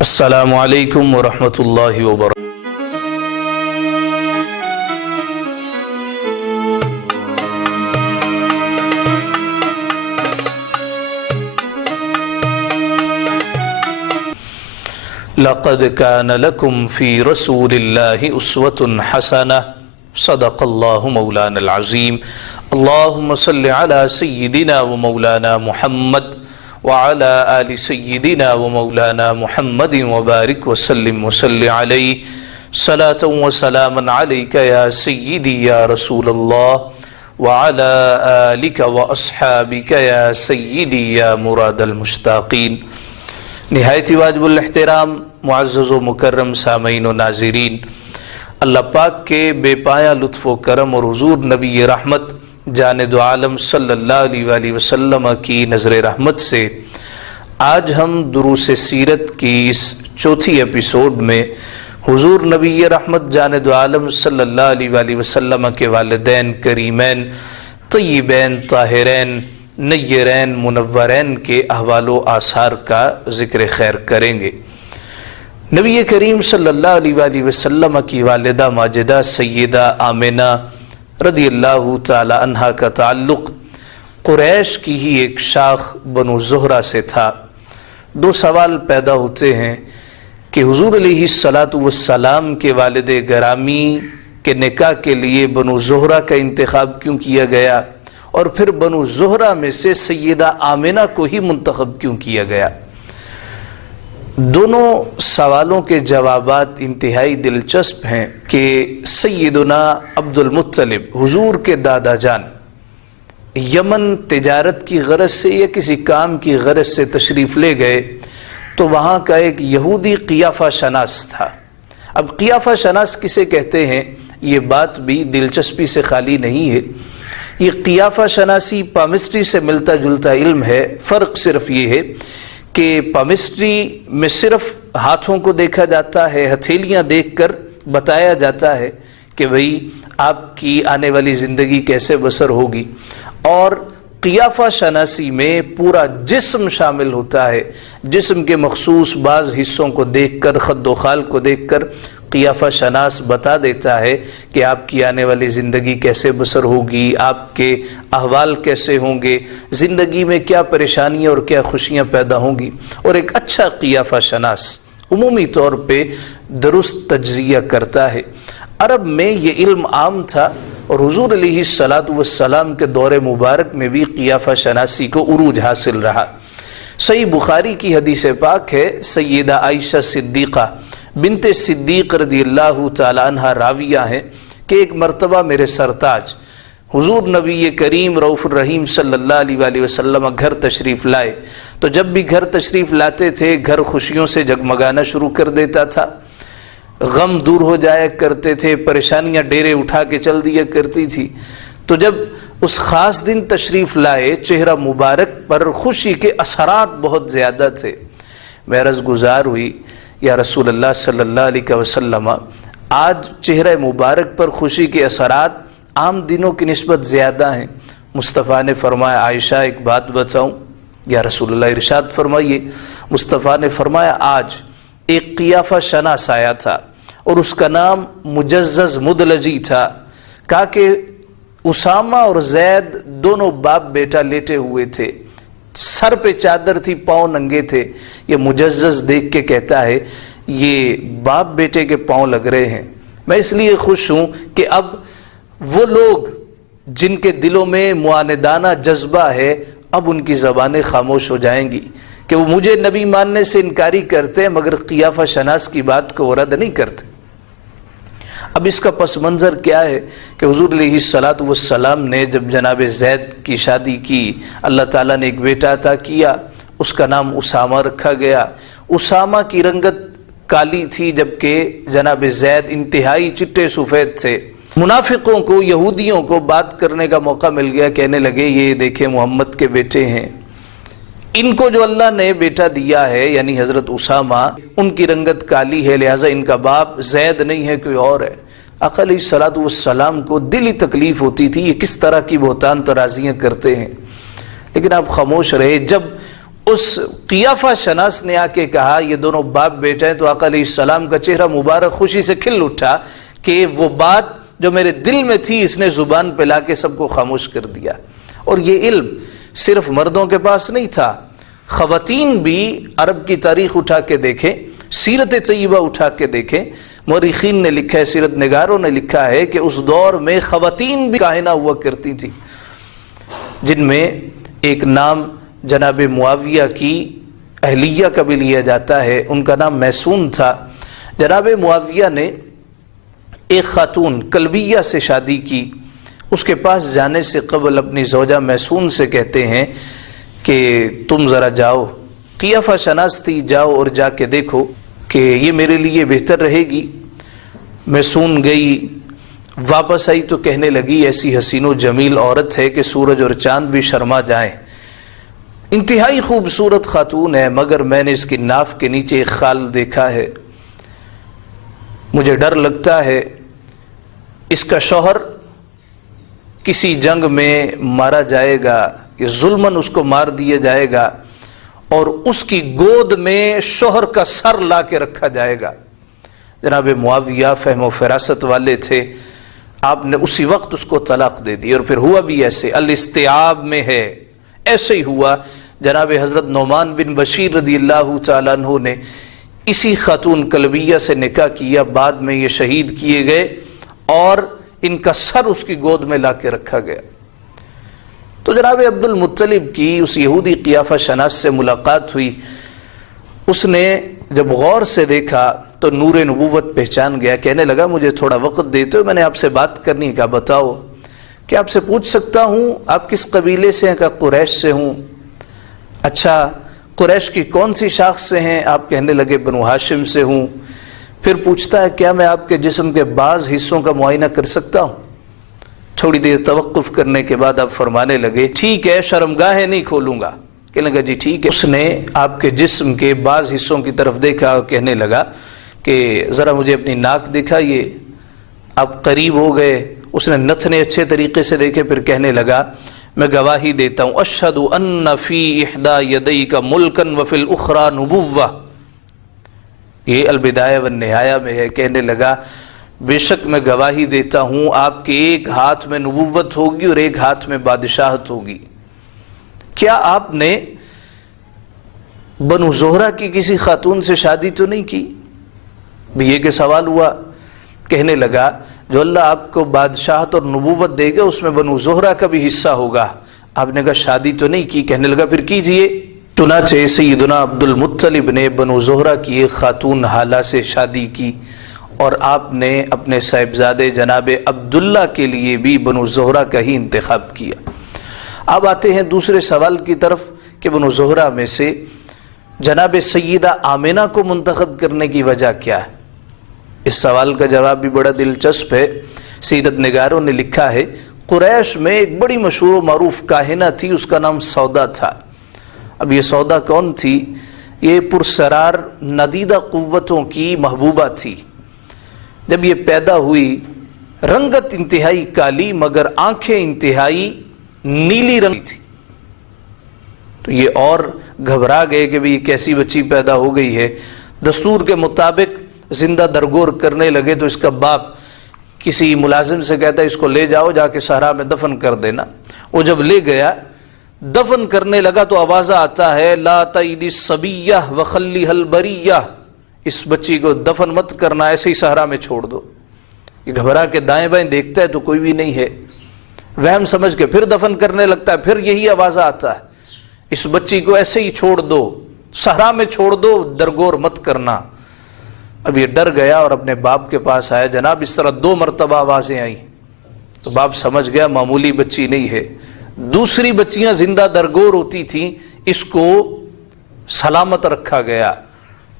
السلام علیکم ورحمۃ اللہ وبرکاتہ۔ لقد كان لكم في رسول الله أسوة حسنة صدق الله مولانا العظيم۔ اللهم صل على سيدنا ومولانا محمد وعلى آل سيدنا ومولانا محمد وبارك وسلم وصل عليه صلاة وسلاما عليك يا سيدي يا رسول الله وعلى آلك وأصحابك يا سيدي يا مراد المشتاقين۔ نہایت واجب الاحترام معزز و مکرم سامعین و ناظرین، اللہ پاک کے بے پایا لطف و کرم اور حضور نبی رحمت جان دو عالم صلی اللہ علیہ وآلہ وسلم کی نظر رحمت سے آج ہم دروس سیرت کی اس چوتھی ایپیسوڈ میں حضور نبی رحمت جان دو عالم صلی اللہ علیہ وآلہ وسلم کے والدین کریمین طیبین طاہرین نیرین منورین کے احوال و آثار کا ذکر خیر کریں گے۔ نبی کریم صلی اللہ علیہ وآلہ وسلم کی والدہ ماجدہ سیدہ آمنہ رضی اللہ تعالی عنہا کا تعلق قریش کی ہی ایک شاخ بنو زہرہ سے تھا۔ دو سوال پیدا ہوتے ہیں کہ حضور علیہ السلام کے والد گرامی کے نکاح کے لیے بنو زہرہ کا انتخاب کیوں کیا گیا، اور پھر بنو زہرہ میں سے سیدہ آمنہ کو ہی منتخب کیوں کیا گیا؟ دونوں سوالوں کے جوابات انتہائی دلچسپ ہیں کہ سیدنا عبد المطلب حضور کے دادا جان یمن تجارت کی غرض سے یا کسی کام کی غرض سے تشریف لے گئے تو وہاں کا ایک یہودی قیافہ شناس تھا۔ اب قیافہ شناس کسے کہتے ہیں یہ بات بھی دلچسپی سے خالی نہیں ہے۔ یہ قیافہ شناسی پامسٹری سے ملتا جلتا علم ہے، فرق صرف یہ ہے کہ پامسٹری میں صرف ہاتھوں کو دیکھا جاتا ہے، ہتھیلیاں دیکھ کر بتایا جاتا ہے کہ بھئی آپ کی آنے والی زندگی کیسے بسر ہوگی، اور قیافہ شناسی میں پورا جسم شامل ہوتا ہے۔ جسم کے مخصوص بعض حصوں کو دیکھ کر، خد و خال کو دیکھ کر قیافہ شناس بتا دیتا ہے کہ آپ کی آنے والی زندگی کیسے بسر ہوگی، آپ کے احوال کیسے ہوں گے، زندگی میں کیا پریشانیاں اور کیا خوشیاں پیدا ہوں گی۔ اور ایک اچھا قیافہ شناس عمومی طور پہ درست تجزیہ کرتا ہے۔ عرب میں یہ علم عام تھا، اور حضور علیہ السلام کے دور مبارک میں بھی قیافہ شناسی کو عروج حاصل رہا۔ صحیح بخاری کی حدیث پاک ہے، سیدہ عائشہ صدیقہ بنت صدیق رضی اللہ تعالی عنہ راویہ ہیں کہ ایک مرتبہ میرے سرتاج حضور نبی کریم رؤوف الرحیم صلی اللہ علیہ وآلہ وسلم گھر تشریف لائے تو جب بھی گھر تشریف لاتے تھے گھر خوشیوں سے جگمگانا شروع کر دیتا تھا، غم دور ہو جایا کرتے تھے، پریشانیاں ڈیرے اٹھا کے چل دیا کرتی تھی۔ تو جب اس خاص دن تشریف لائے چہرہ مبارک پر خوشی کے اثرات بہت زیادہ تھے۔ میں عرض گزار ہوئی، یا رسول اللہ صلی اللہ علیہ وسلم آج چہرہ مبارک پر خوشی کے اثرات عام دنوں کی نسبت زیادہ ہیں۔ مصطفیٰ نے فرمایا عائشہ ایک بات بتاؤں؟ یا رسول اللہ ارشاد فرمائیے۔ مصطفیٰ نے فرمایا آج ایک قیافہ شناس آیا تھا اور اس کا نام مجزز مدلجی تھا۔ کہا کہ اسامہ اور زید دونوں باپ بیٹا لیٹے ہوئے تھے، سر پہ چادر تھی، پاؤں ننگے تھے۔ یہ مجزز دیکھ کے کہتا ہے یہ باپ بیٹے کے پاؤں لگ رہے ہیں۔ میں اس لیے خوش ہوں کہ اب وہ لوگ جن کے دلوں میں معاندانہ جذبہ ہے اب ان کی زبانیں خاموش ہو جائیں گی کہ وہ مجھے نبی ماننے سے انکاری کرتے ہیں مگر قیافہ شناس کی بات کو رد نہیں کرتے۔ اب اس کا پس منظر کیا ہے کہ حضور علیہ السلام نے جب جناب زید کی شادی کی، اللہ تعالیٰ نے ایک بیٹا عطا کیا، اس کا نام اسامہ رکھا گیا۔ اسامہ کی رنگت کالی تھی جبکہ جناب زید انتہائی چٹے سفید تھے۔ منافقوں کو، یہودیوں کو بات کرنے کا موقع مل گیا، کہنے لگے یہ دیکھیں محمد کے بیٹے ہیں، ان کو جو اللہ نے بیٹا دیا ہے یعنی حضرت اسامہ، ان کی رنگت کالی ہے، لہٰذا ان کا باپ زید نہیں ہے کوئی اور ہے۔ آقا علیہ السلام کو دلی تکلیف ہوتی تھی یہ کس طرح کی بہتان ترازیاں کرتے ہیں، لیکن آپ خاموش رہے۔ جب اس قیافہ شناس نے آ کے کہا یہ دونوں باپ بیٹے ہیں، تو آقا علیہ السلام کا چہرہ مبارک خوشی سے کھل اٹھا کہ وہ بات جو میرے دل میں تھی اس نے زبان پہ لا کے سب کو خاموش کر دیا۔ اور یہ علم صرف مردوں کے پاس نہیں تھا، خواتین بھی عرب کی تاریخ اٹھا کے دیکھیں، سیرت طیبہ اٹھا کے دیکھیں، مورخین نے لکھا ہے، سیرت نگاروں نے لکھا ہے کہ اس دور میں خواتین بھی کاہنہ ہوا کرتی تھی، جن میں ایک نام جناب معاویہ کی اہلیہ کا بھی لیا جاتا ہے، ان کا نام میسون تھا۔ جناب معاویہ نے ایک خاتون کلبیہ سے شادی کی، اس کے پاس جانے سے قبل اپنی زوجہ میسون سے کہتے ہیں کہ تم ذرا جاؤ، قیافہ شناس تھی، جاؤ اور جا کے دیکھو کہ یہ میرے لیے بہتر رہے گی۔ میسون گئی، واپس آئی تو کہنے لگی ایسی حسین و جمیل عورت ہے کہ سورج اور چاند بھی شرما جائیں، انتہائی خوبصورت خاتون ہے، مگر میں نے اس کی ناف کے نیچے ایک خال دیکھا ہے، مجھے ڈر لگتا ہے اس کا شوہر کسی جنگ میں مارا جائے گا، یہ ظلماً اس کو مار دیا جائے گا اور اس کی گود میں شوہر کا سر لا کے رکھا جائے گا۔ جناب معاویہ فہم و فراست والے تھے، آپ نے اسی وقت اس کو طلاق دے دی، اور پھر ہوا بھی ایسے، الاستیعاب میں ہے، ایسے ہی ہوا۔ جناب حضرت نعمان بن بشیر رضی اللہ تعالیٰ عنہ نے اسی خاتون کلبیہ سے نکاح کیا، بعد میں یہ شہید کیے گئے اور ان کا سر اس کی گود میں لا کے رکھا گیا۔ تو جناب عبد المطلب کی اس یہودی قیافہ شناس سے ملاقات ہوئی، اس نے جب غور سے دیکھا تو نور نبوت پہچان گیا، کہنے لگا مجھے تھوڑا وقت دیتے ہو، میں نے آپ سے بات کرنی کا، بتاؤ کیا آپ سے پوچھ سکتا ہوں آپ کس قبیلے سے ہیں؟ کہ قریش سے ہوں۔ اچھا، قریش کی کون سی شاخ سے ہیں؟ آپ کہنے لگے بنو ہاشم سے ہوں۔ پھر پوچھتا ہے کیا میں آپ کے جسم کے بعض حصوں کا معائنہ کر سکتا ہوں؟ تھوڑی دیر توقف کرنے کے بعد آپ فرمانے لگے ٹھیک ہے، شرمگاہیں نہیں کھولوں گا۔ کہنے لگا جی ٹھیک ہے۔ اس نے آپ کے جسم کے بعض حصوں کی طرف دیکھا اور کہنے لگا کہ ذرا مجھے اپنی ناک دکھائیے۔ آپ قریب ہو گئے، اس نے نتنے اچھے طریقے سے دیکھے، پھر کہنے لگا میں گواہی دیتا ہوں اشہد ان فی احدی یدیک ملکا وفی الاخری نبوہ، یہ البدایہ والنہایہ میں ہے۔ کہنے لگا بے شک میں گواہی دیتا ہوں آپ کے ایک ہاتھ میں نبوت ہوگی اور ایک ہاتھ میں بادشاہت ہوگی۔ کیا آپ نے بنو زہرہ کی کسی خاتون سے شادی تو نہیں کی؟ بھی یہ کہ سوال ہوا۔ کہنے لگا جو اللہ آپ کو بادشاہت اور نبوت دے گا اس میں بنو زہرہ کا بھی حصہ ہوگا۔ آپ نے کہا شادی تو نہیں کی۔ کہنے لگا پھر کیجئے۔ چنانچہ سیدنا عبد المطلب نے بنو زہرہ کی ایک خاتون حالہ سے شادی کی، اور آپ نے اپنے صاحبزادے جناب عبداللہ کے لیے بھی بنو زہرہ کا ہی انتخاب کیا۔ اب آتے ہیں دوسرے سوال کی طرف کہ بنو زہرہ میں سے جناب سیدہ آمنہ کو منتخب کرنے کی وجہ کیا ہے؟ اس سوال کا جواب بھی بڑا دلچسپ ہے۔ سیرت نگاروں نے لکھا ہے قریش میں ایک بڑی مشہور و معروف کاہنہ تھی، اس کا نام سودا تھا۔ اب یہ سودا کون تھی؟ یہ پرسرار ندیدہ قوتوں کی محبوبہ تھی۔ جب یہ پیدا ہوئی رنگت انتہائی کالی مگر آنکھیں انتہائی نیلی رنگ تھی، تو یہ اور گھبرا گئے کہ یہ کیسی بچی پیدا ہو گئی ہے۔ دستور کے مطابق زندہ درگور کرنے لگے تو اس کا باپ کسی ملازم سے کہتا ہے اس کو لے جاؤ، جا کے صحرا میں دفن کر دینا۔ وہ جب لے گیا دفن کرنے لگا تو آواز آتا ہے لا تعیدی الصبیہ وخلیھا البریہ، اس بچی کو دفن مت کرنا، ایسے ہی صحرا میں چھوڑ دو۔ یہ گھبرا کے دائیں بائیں دیکھتا ہے تو کوئی بھی نہیں ہے، وہم سمجھ کے پھر دفن کرنے لگتا ہے، پھر یہی آواز آتا ہے اس بچی کو ایسے ہی چھوڑ دو، صحرا میں چھوڑ دو، درگور مت کرنا۔ اب یہ ڈر گیا اور اپنے باپ کے پاس آیا، جناب اس طرح 2 مرتبہ آوازیں آئیں، تو باپ سمجھ گیا معمولی بچی نہیں ہے۔ دوسری بچیاں زندہ درگور ہوتی تھیں، اس کو سلامت رکھا گیا،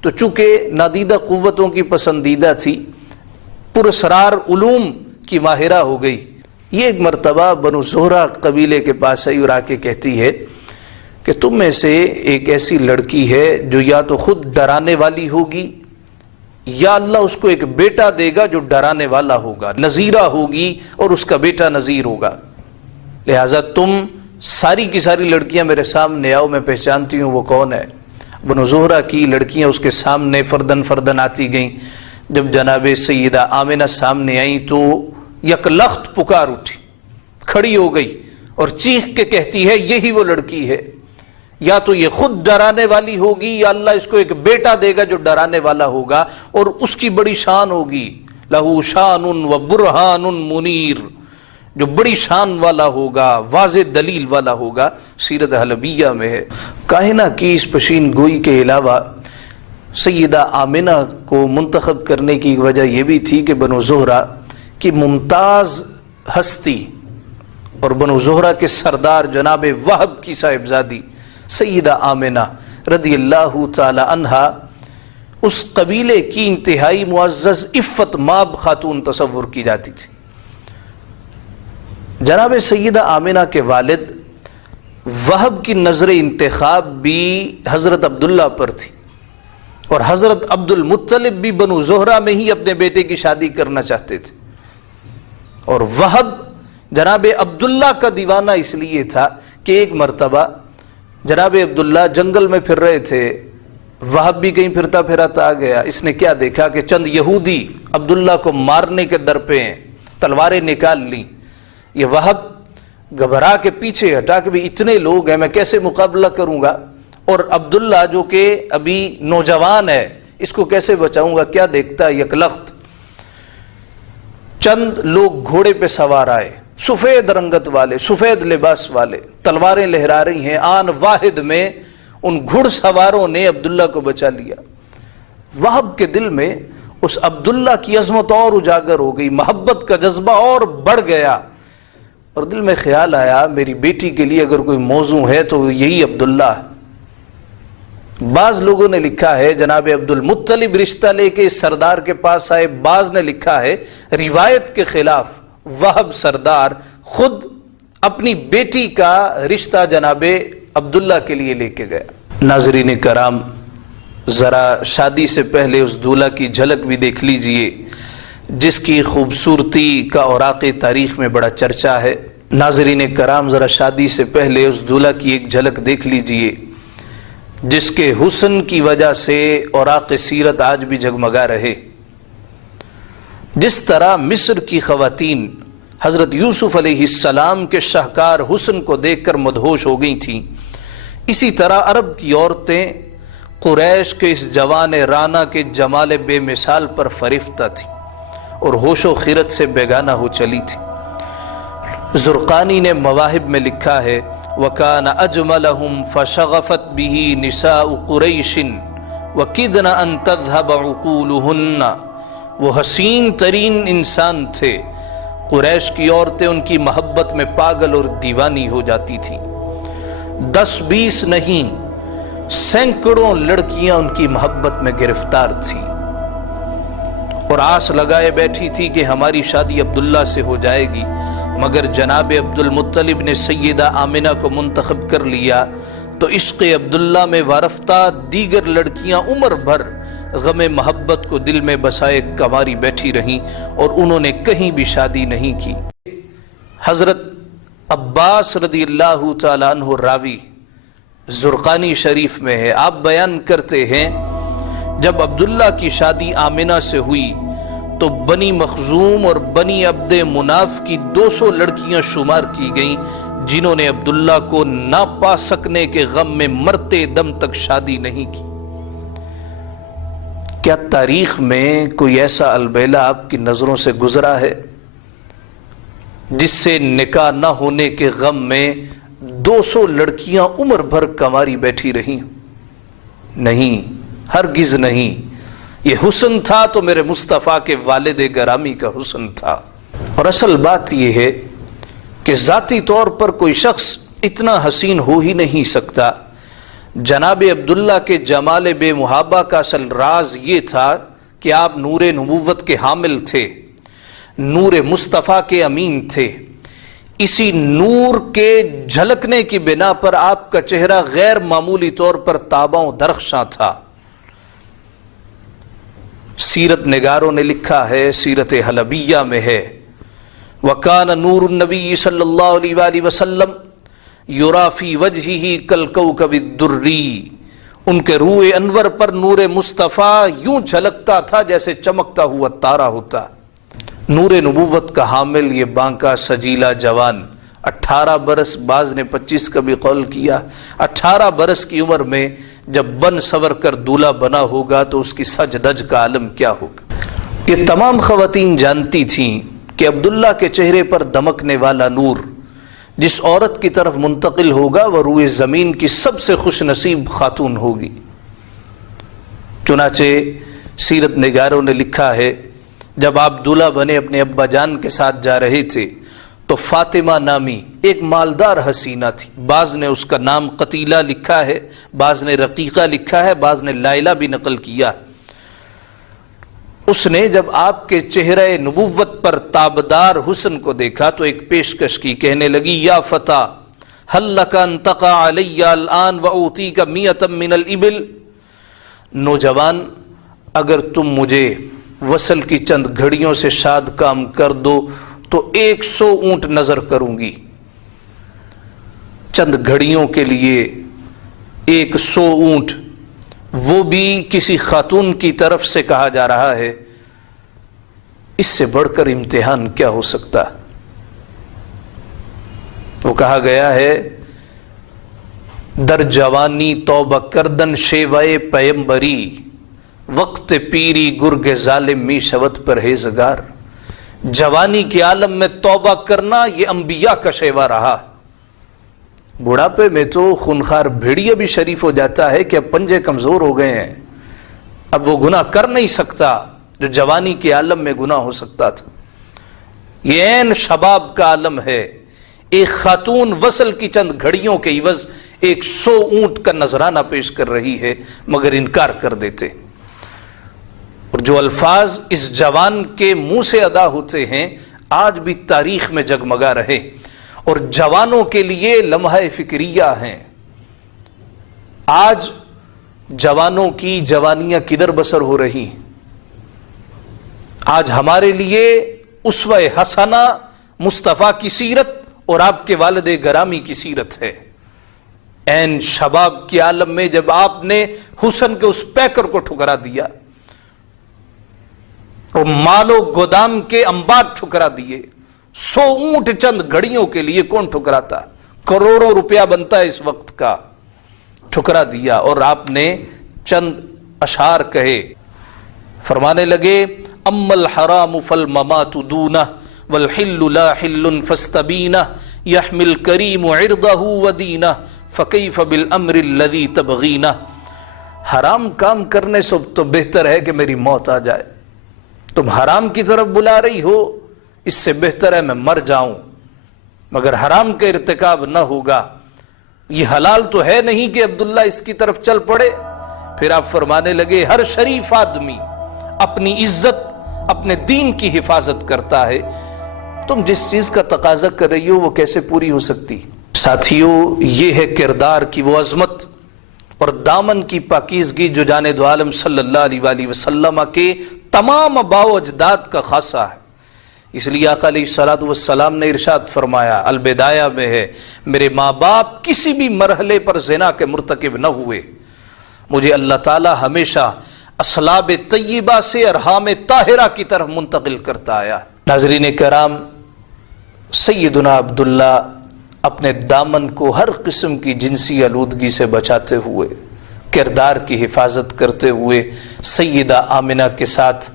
تو چونکہ نادیدہ قوتوں کی پسندیدہ تھی، پراسرار علوم کی ماہرہ ہو گئی۔ یہ ایک مرتبہ بنو زہرہ قبیلے کے پاس آئی اور آ کے کہتی ہے کہ تم میں سے ایک ایسی لڑکی ہے جو یا تو خود ڈرانے والی ہوگی یا اللہ اس کو ایک بیٹا دے گا جو ڈرانے والا ہوگا، نذیرہ ہوگی اور اس کا بیٹا نذیر ہوگا، لہٰذا تم ساری کی ساری لڑکیاں میرے سامنے آؤ، میں پہچانتی ہوں وہ کون ہے۔ بنو زہرہ کی لڑکیاں اس کے سامنے فردن فردن آتی گئیں۔ جب جناب سیدہ آمنہ سامنے آئیں تو یک لخت پکار اٹھی، کھڑی ہو گئی اور چیخ کے کہتی ہے یہی وہ لڑکی ہے، یا تو یہ خود ڈرانے والی ہوگی یا اللہ اس کو ایک بیٹا دے گا جو ڈرانے والا ہوگا اور اس کی بڑی شان ہوگی، لہو شان و برہان منیر، جو بڑی شان والا ہوگا، واضح دلیل والا ہوگا۔ سیرت حلبیہ میں ہے۔ کاہنہ کی اس پشین گوئی کے علاوہ سیدہ آمنہ کو منتخب کرنے کی وجہ یہ بھی تھی کہ بنو زہرہ کی ممتاز ہستی اور بنو زہرہ کے سردار جناب وہب کی صاحبزادی سیدہ آمنہ رضی اللہ تعالی عنہا اس قبیلے کی انتہائی معزز عفت ماب خاتون تصور کی جاتی تھی۔ جناب سیدہ آمنہ کے والد وہب کی نظر انتخاب بھی حضرت عبداللہ پر تھی، اور حضرت عبد المطلب بھی بنو زہرہ میں ہی اپنے بیٹے کی شادی کرنا چاہتے تھے، اور وہب جناب عبداللہ کا دیوانہ اس لیے تھا کہ ایک مرتبہ جناب عبداللہ جنگل میں پھر رہے تھے، وہب بھی کہیں پھرتا پھراتا آ گیا۔ اس نے کیا دیکھا کہ چند یہودی عبداللہ کو مارنے کے در پہ ہیں، تلواریں نکال لیں۔ یہ وہب گھبرا کے پیچھے ہٹا کہ بھی اتنے لوگ ہیں، میں کیسے مقابلہ کروں گا، اور عبداللہ جو کہ ابھی نوجوان ہے اس کو کیسے بچاؤں گا۔ کیا دیکھتا ہے یک لخت چند لوگ گھوڑے پہ سوار آئے، سفید رنگت والے، سفید لباس والے، تلواریں لہرا رہی ہیں، آن واحد میں ان گھڑ سواروں نے عبداللہ کو بچا لیا۔ وہب کے دل میں اس عبداللہ کی عظمت اور اجاگر ہو گئی، محبت کا جذبہ اور بڑھ گیا، اور دل میں خیال آیا میری بیٹی کے لیے اگر کوئی موضوع ہے تو یہی عبداللہ ہے۔ بعض لوگوں نے لکھا ہے جناب عبد المطلب رشتہ لے کے اس سردار کے پاس آئے، بعض نے لکھا ہے روایت کے خلاف وہب سردار خود اپنی بیٹی کا رشتہ جناب عبداللہ کے لیے لے کے گیا۔ ناظرین کرام، ذرا شادی سے پہلے اس دولہا کی جھلک بھی دیکھ لیجئے جس کی خوبصورتی کا اوراق تاریخ میں بڑا چرچا ہے۔ ناظرین کرام، ذرا شادی سے پہلے اس دولہا کی ایک جھلک دیکھ لیجئے جس کے حسن کی وجہ سے اوراق سیرت آج بھی جگمگا رہے۔ جس طرح مصر کی خواتین حضرت یوسف علیہ السلام کے شاہکار حسن کو دیکھ کر مدہوش ہو گئی تھیں، اسی طرح عرب کی عورتیں قریش کے اس جوان رانا کے جمال بے مثال پر فریفتہ تھیں اور ہوش و خیرت سے بیگانہ ہو چلی تھی۔ زرقانی نے مواہب میں لکھا ہے وَكَانَ أَجْمَلَهُمْ فَشَغَفَتْ بِهِ نِسَاءُ قُرَيْشٍ وَكِدْنَ أَن تَذْهَبَ عُقُولُهُنَّ، وہ حسین ترین انسان تھے، قریش کی عورتیں ان کی محبت میں پاگل اور دیوانی ہو جاتی تھیں۔ 10-20 نہیں، سینکڑوں لڑکیاں ان کی محبت میں گرفتار تھیں اور آس لگائے بیٹھی تھی کہ ہماری شادی عبداللہ سے ہو جائے گی، مگر جناب عبد المطلب نے سیدہ آمنہ کو منتخب کر لیا تو عشق عبداللہ میں وارفتہ دیگر لڑکیاں عمر بھر غم محبت کو دل میں بسائے کنواری بیٹھی رہیں اور انہوں نے کہیں بھی شادی نہیں کی۔ حضرت عباس رضی اللہ تعالیٰ عنہ راوی زرقانی شریف میں ہے، آپ بیان کرتے ہیں جب عبداللہ کی شادی آمنہ سے ہوئی تو بنی مخزوم اور بنی عبد مناف کی 200 لڑکیاں شمار کی گئیں جنہوں نے عبداللہ کو نہ پا سکنے کے غم میں مرتے دم تک شادی نہیں کی۔ کیا تاریخ میں کوئی ایسا البیلہ آپ کی نظروں سے گزرا ہے جس سے نکاح نہ ہونے کے غم میں 200 لڑکیاں عمر بھر کنواری بیٹھی رہیں؟ نہیں، ہرگز نہیں۔ یہ حسن تھا تو میرے مصطفیٰ کے والد گرامی کا حسن تھا۔ اور اصل بات یہ ہے کہ ذاتی طور پر کوئی شخص اتنا حسین ہو ہی نہیں سکتا۔ جناب عبداللہ کے جمال بے محابہ کا اصل راز یہ تھا کہ آپ نور نبوت کے حامل تھے، نور مصطفیٰ کے امین تھے۔ اسی نور کے جھلکنے کی بنا پر آپ کا چہرہ غیر معمولی طور پر تاباں و درخشاں تھا۔ سیرت نگاروں نے لکھا ہے، سیرت حلبیہ میں ہے، وَكَانَ نُورُ النَّبِيِّ صلی اللہ علیہ وآلہ وسلم یرا فی وجہہ کالکوکب الدری، ان کے روح انور پر نور مصطفیٰ یوں جھلکتا تھا جیسے چمکتا ہوا تارا ہوتا۔ نور نبوت کا حامل یہ بانکا سجیلا جوان 18 برس، بعض نے 25 کا بھی قول کیا، 18 برس کی عمر میں جب بن سور کر دولہا بنا ہوگا تو اس کی سج دج کا عالم کیا ہوگا۔ یہ تمام خواتین جانتی تھیں کہ عبداللہ کے چہرے پر دمکنے والا نور جس عورت کی طرف منتقل ہوگا وہ روئے زمین کی سب سے خوش نصیب خاتون ہوگی۔ چنانچہ سیرت نگاروں نے لکھا ہے جب آپ دولہا بنے اپنے ابا جان کے ساتھ جا رہے تھے تو فاطمہ نامی ایک مالدار حسینہ تھی، بعض نے اس کا نام قتیلہ لکھا ہے، بعض نے رقیقہ لکھا ہے، بعض نے لائلہ بھی نقل کیا۔ اس نے جب آپ کے چہرہ نبوت پر تابدار حسن کو دیکھا تو ایک پیشکش کی، کہنے لگی یا فتى هل لك ان تقع علی الآن واعطيك 100 من الابل، نوجوان اگر تم مجھے وصل کی چند گھڑیوں سے شاد کام کر دو تو 100 اونٹ نظر کروں گی۔ چند گھڑیوں کے لیے 100 اونٹ، وہ بھی کسی خاتون کی طرف سے کہا جا رہا ہے، اس سے بڑھ کر امتحان کیا ہو سکتا؟ وہ کہا گیا ہے در جوانی توبہ کردن شیوائے پیمبری، وقت پیری گرگ ظالم می شود پرہیزگار۔ جوانی کے عالم میں توبہ کرنا یہ انبیاء کا شیوا رہا۔ بڑھاپے میں تو خونخوار بھیڑیا بھی شریف ہو جاتا ہے کہ اب پنجے کمزور ہو گئے ہیں، اب وہ گناہ کر نہیں سکتا جو جوانی کے عالم میں گناہ ہو سکتا تھا۔ یہ عین شباب کا عالم ہے۔ ایک خاتون وصل کی چند گھڑیوں کے عوض 100 اونٹ کا نذرانہ پیش کر رہی ہے، مگر انکار کر دیتے۔ اور جو الفاظ اس جوان کے منہ سے ادا ہوتے ہیں آج بھی تاریخ میں جگمگا رہے اور جوانوں کے لیے لمحہ فکریہ ہیں۔ آج جوانوں کی جوانیاں کدھر بسر ہو رہی ہیں؟ آج ہمارے لیے اسوہ حسنہ مصطفیٰ کی سیرت اور آپ کے والد گرامی کی سیرت ہے۔ عین شباب کے عالم میں جب آپ نے حسن کے اس پیکر کو ٹھکرا دیا اور مال و گودام کے انبار ٹھکرا دیے، 100 اونٹ چند گھڑیوں کے لیے کون ٹھکراتا؟ کروڑوں روپیہ بنتا ہے اس وقت کا، ٹھکرا دیا۔ اور آپ نے چند اشعار کہے، فرمانے لگے اما الحرام فالممات دونہ والحل لا حل فاستبینہ یحمل کریم عرضہ ودینہ فکیف بالامر الذی تبغینہ۔ حرام کام کرنے سے تو بہتر ہے کہ میری موت آ جائے، تم حرام کی طرف بلا رہی ہو، اس سے بہتر ہے میں مر جاؤں، مگر حرام کا ارتکاب نہ ہوگا۔ یہ حلال تو ہے نہیں کہ عبداللہ اس کی طرف چل پڑے۔ پھر آپ فرمانے لگے ہر شریف آدمی اپنی عزت اپنے دین کی حفاظت کرتا ہے، تم جس چیز کا تقاضا کر رہی ہو وہ کیسے پوری ہو سکتی؟ ساتھیو، یہ ہے کردار کی وہ عظمت اور دامن کی پاکیزگی جو جانب عالم صلی اللہ علیہ وآلہ وسلم کے تمام آباء و اجداد کا خاصہ ہے۔ اس لیے آقا علیہ السلام نے ارشاد فرمایا، البدایہ میں ہے، میرے ماں باپ کسی بھی مرحلے پر زنا کے مرتکب نہ ہوئے، مجھے اللہ تعالی ہمیشہ اصلاب طیبہ سے ارحام طاہرہ کی طرف منتقل کرتا آیا۔ ناظرین کرام، سیدنا عبداللہ اپنے دامن کو ہر قسم کی جنسی آلودگی سے بچاتے ہوئے، کردار کی حفاظت کرتے ہوئے سیدہ آمنہ کے ساتھ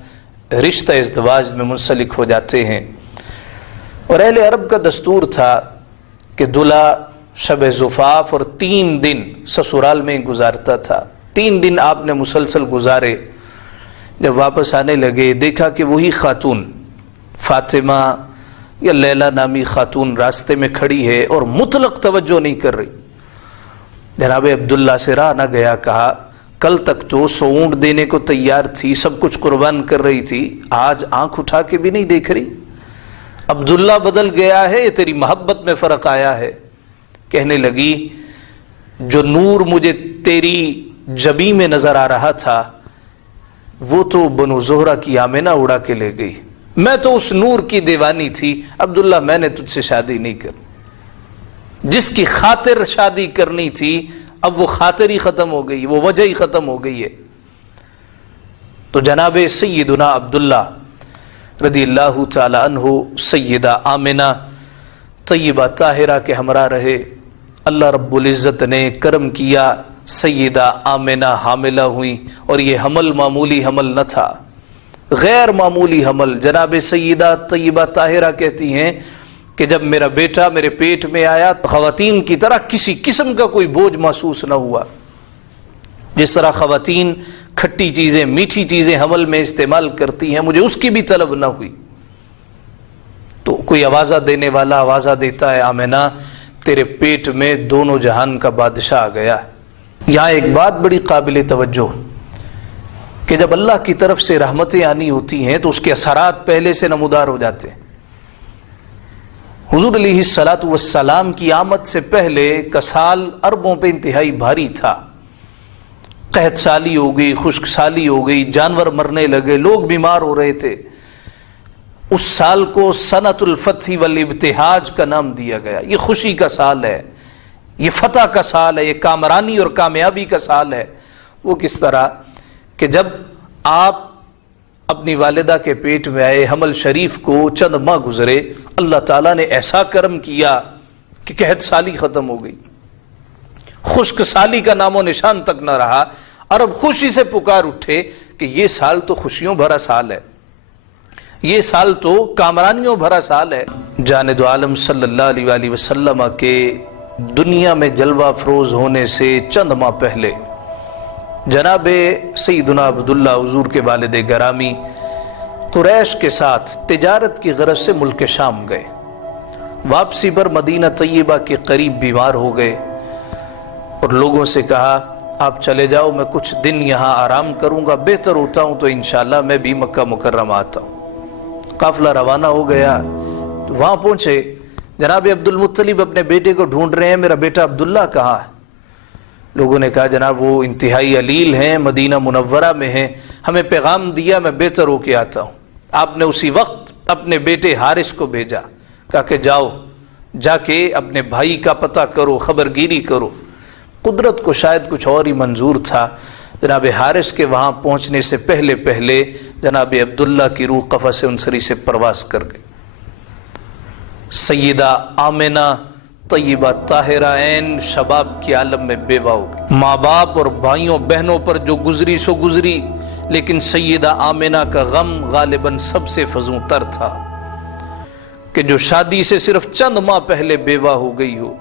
رشتہ ازدواج میں منسلک ہو جاتے ہیں۔ اور اہل عرب کا دستور تھا کہ دلہا شب زفاف اور 3 دن سسرال میں گزارتا تھا۔ 3 دن آپ نے مسلسل گزارے۔ جب واپس آنے لگے دیکھا کہ وہی خاتون فاطمہ یا لیلہ نامی خاتون راستے میں کھڑی ہے اور مطلق توجہ نہیں کر رہی۔ جناب عبداللہ سے رہا نہ گیا، کہا کل تک تو 100 اونٹ دینے کو تیار تھی، سب کچھ قربان کر رہی تھی، آج آنکھ اٹھا کے بھی نہیں دیکھ رہی۔ عبداللہ بدل گیا ہے، تیری محبت میں فرق آیا ہے۔ کہنے لگی جو نور مجھے تیری جبی میں نظر آ رہا تھا وہ تو بنو زہرہ کی آمنہ اڑا کے لے گئی، میں تو اس نور کی دیوانی تھی۔ عبداللہ میں نے تجھ سے شادی نہیں کر۔ جس کی خاطر شادی کرنی تھی اب وہ خاطر ہی ختم ہو گئی، وہ وجہ ہی ختم ہو گئی ہے۔ تو جناب سیدنا عبداللہ رضی اللہ تعالی عنہ سیدہ آمنہ طیبہ طاہرہ کے ہمراہ رہے۔ اللہ رب العزت نے کرم کیا، سیدہ آمنہ حاملہ ہوئی، اور یہ حمل معمولی حمل نہ تھا، غیر معمولی حمل۔ جناب سیدہ طیبہ طاہرہ کہتی ہیں کہ جب میرا بیٹا میرے پیٹ میں آیا تو خواتین کی طرح کسی قسم کا کوئی بوجھ محسوس نہ ہوا۔ جس طرح خواتین کھٹی چیزیں میٹھی چیزیں حمل میں استعمال کرتی ہیں، مجھے اس کی بھی طلب نہ ہوئی۔ تو کوئی آوازہ دینے والا آوازہ دیتا ہے، آمنہ تیرے پیٹ میں دونوں جہان کا بادشاہ آ گیا۔ یہاں ایک بات بڑی قابل توجہ کہ جب اللہ کی طرف سے رحمتیں آنی ہوتی ہیں تو اس کے اثرات پہلے سے نمودار ہو جاتے ہیں۔ حضور علیہ الصلاۃ والسلام کی آمد سے پہلے کا سال عربوں پہ انتہائی بھاری تھا، قحط سالی ہو گئی، خشک سالی ہو گئی، جانور مرنے لگے، لوگ بیمار ہو رہے تھے۔ اس سال کو سنۃ الفتح والابتہاج کا نام دیا گیا۔ یہ خوشی کا سال ہے، یہ فتح کا سال ہے، یہ کامرانی اور کامیابی کا سال ہے۔ وہ کس طرح کہ جب آپ اپنی والدہ کے پیٹ میں آئے، حمل شریف کو چند ماہ گزرے، اللہ تعالیٰ نے ایسا کرم کیا کہ قحط سالی ختم ہو گئی، خشک سالی کا نام و نشان تک نہ رہا۔ عرب خوشی سے پکار اٹھے کہ یہ سال تو خوشیوں بھرا سال ہے، یہ سال تو کامرانیوں بھرا سال ہے۔ جان دو عالم صلی اللہ علیہ وآلہ وسلم کے دنیا میں جلوہ افروز ہونے سے چند ماہ پہلے جناب سیدنا عبداللہ حضور کے والد گرامی قریش کے ساتھ تجارت کی غرض سے ملک شام گئے۔ واپسی پر مدینہ طیبہ کے قریب بیمار ہو گئے اور لوگوں سے کہا آپ چلے جاؤ، میں کچھ دن یہاں آرام کروں گا، بہتر ہوتا ہوں تو انشاءاللہ میں بھی مکہ مکرمہ آتا ہوں۔ قافلہ روانہ ہو گیا، وہاں پہنچے، جناب عبد المطلب اپنے بیٹے کو ڈھونڈ رہے ہیں، میرا بیٹا عبداللہ کہاں ہے؟ لوگوں نے کہا جناب وہ انتہائی علیل ہیں، مدینہ منورہ میں ہیں، ہمیں پیغام دیا، میں بہتر ہو کے آتا ہوں۔ آپ نے اسی وقت اپنے بیٹے حارث کو بھیجا، کہا کہ جاؤ، جا کے اپنے بھائی کا پتہ کرو، خبرگیری کرو۔ قدرت کو شاید کچھ اور ہی منظور تھا، جناب حارث کے وہاں پہنچنے سے پہلے پہلے جناب عبداللہ کی روح قفس انصری سے پرواز کر گئی۔ سیدہ آمنہ طیبہ طاہرہ عین شباب کے عالم میں بیوہ ہو گئی۔ ماں باپ اور بھائیوں بہنوں پر جو گزری سو گزری، لیکن سیدہ آمنہ کا غم غالباً سب سے فزوں تر تھا کہ جو شادی سے صرف چند ماہ پہلے بیوہ ہو گئی ہو،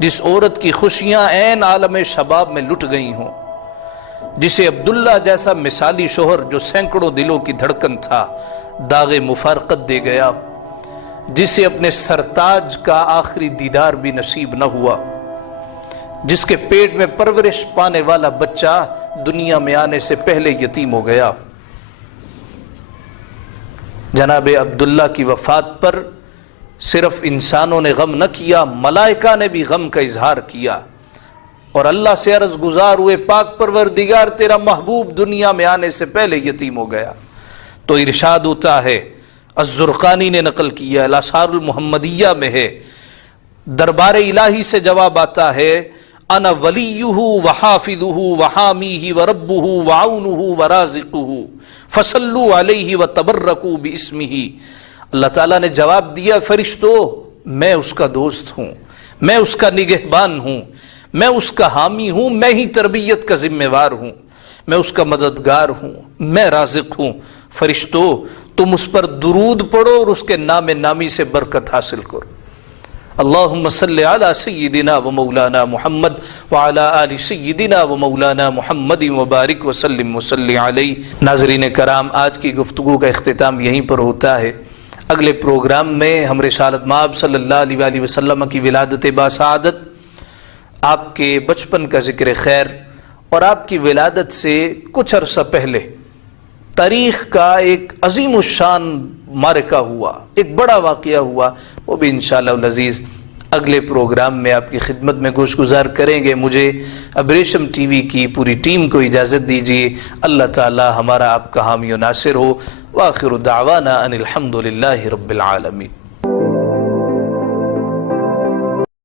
جس عورت کی خوشیاں عین عالم شباب میں لٹ گئی ہوں، جسے عبداللہ جیسا مثالی شوہر جو سینکڑوں دلوں کی دھڑکن تھا داغ مفارقت دے گیا، جسے اپنے سرتاج کا آخری دیدار بھی نصیب نہ ہوا، جس کے پیٹ میں پرورش پانے والا بچہ دنیا میں آنے سے پہلے یتیم ہو گیا۔ جناب عبداللہ کی وفات پر صرف انسانوں نے غم نہ کیا، ملائکہ نے بھی غم کا اظہار کیا اور اللہ سے عرض گزار ہوئے، پاک پروردگار تیرا محبوب دنیا میں آنے سے پہلے یتیم ہو گیا۔ تو ارشاد ہوتا ہے، الزرقانی نے نقل کیا، الاسرار المحمدیہ میں ہے، دربار الہی سے جواب آتا ہے، انا ولیہ وحافظہ وحامیہ وربہ وعونہ ورازقہ فصلوا علیہ وتبرکوا باسمہ۔ اللہ تعالیٰ نے جواب دیا، فرشتو میں اس کا دوست ہوں، میں اس کا نگہبان ہوں، میں اس کا حامی ہوں، میں ہی تربیت کا ذمہ وار ہوں، میں اس کا مددگار ہوں، میں رازق ہوں۔ فرشتو تم اس پر درود پڑھو اور اس کے نام نامی سے برکت حاصل کرو۔ اللہم صلی علی سیدنا و مولانا محمد وعلی آل سیدنا و مولانا محمد وبارک وسلم وصلی علیہ۔ ناظرین کرام، آج کی گفتگو کا اختتام یہیں پر ہوتا ہے۔ اگلے پروگرام میں ہم رسالت مآب صلی اللہ علیہ وآلہ وسلم کی ولادت باسعادت، آپ کے بچپن کا ذکر خیر اور آپ کی ولادت سے کچھ عرصہ پہلے تاریخ کا ایک عظیم الشان معرکہ ہوا، ایک بڑا واقعہ ہوا، وہ بھی انشاءاللہ العزیز اگلے پروگرام میں آپ کی خدمت میں گوش گزار کریں گے۔ مجھے ابریشم ٹی وی کی پوری ٹیم کو اجازت دیجیے۔ اللہ تعالی ہمارا آپ کا حامی و ناصر ہو۔ وآخر دعوانا ان الحمد للہ رب العالمین۔